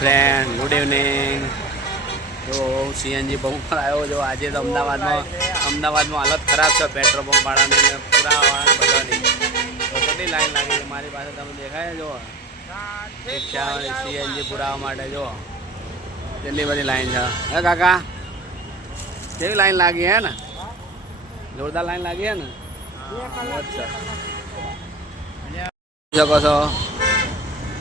Friend good evening. જો CNG pump પર આવ્યો જો. આજે તો અમદાવાદમાં હાલત ખરાબ છે પેટ્રોલ પંપ વાળાને પૂરા વાળા બધાની. તો કેટલી લાઈન લાગી છે મારી પાસે તમે દેખાય જો. સીએનજી પુરાવા માટે જો કેટલી બધી લાઈન છે. હે કાકા કેવી લાઈન લાગી હે ને? જોરદાર લાઈન લાગી હે ને? અચ્છા શકો છો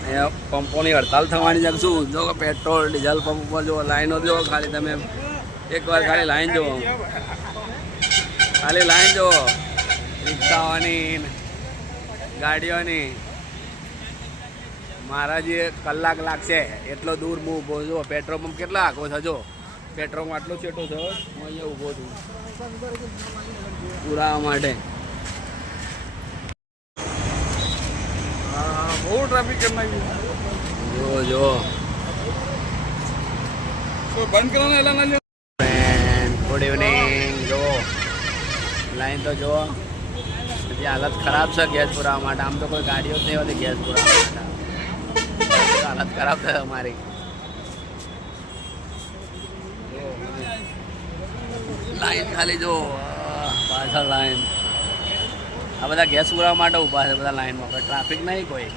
અહીંયા પંપોની હડતાલ થવાની છે. શું જો પેટ્રોલ ડીઝલ પંપ પર જો લાઈનો જો ખાલી તમે એકવાર ખાલી લાઈન જુઓ, ખાલી લાઈન જુઓ રિક્ષાઓની ગાડીઓની. મારા જે કલાક લાગશે એટલો દૂર હું ઊભો છું. પેટ્રોલ પંપ કેટલા આખો છે જો. પેટ્રોલ પંપ આટલો છેટો છે હું અહીંયા ઊભો છું પુરાવા માટે. બહુ ટ્રાફિક કરી નાખ્યું. જો કોઈ બંધ કરવાનો એલા ના લ્યો. Good evening. જો લાઈન તો જુઓ. બધી હાલત ખરાબ છે ગેસ પુરાવા માટે. આમ તો કોઈ ગાડીઓ જ નહીં હોતી ગેસ પુરાવા માટે. હાલત ખરાબ છે અમારી. લાઈન ખાલી જો પાછળ લાઈન. આ બધા ગેસ પુરાવા માટે ઊભા છે બધા લાઈનમાં. ટ્રાફિક નહીં કોઈ.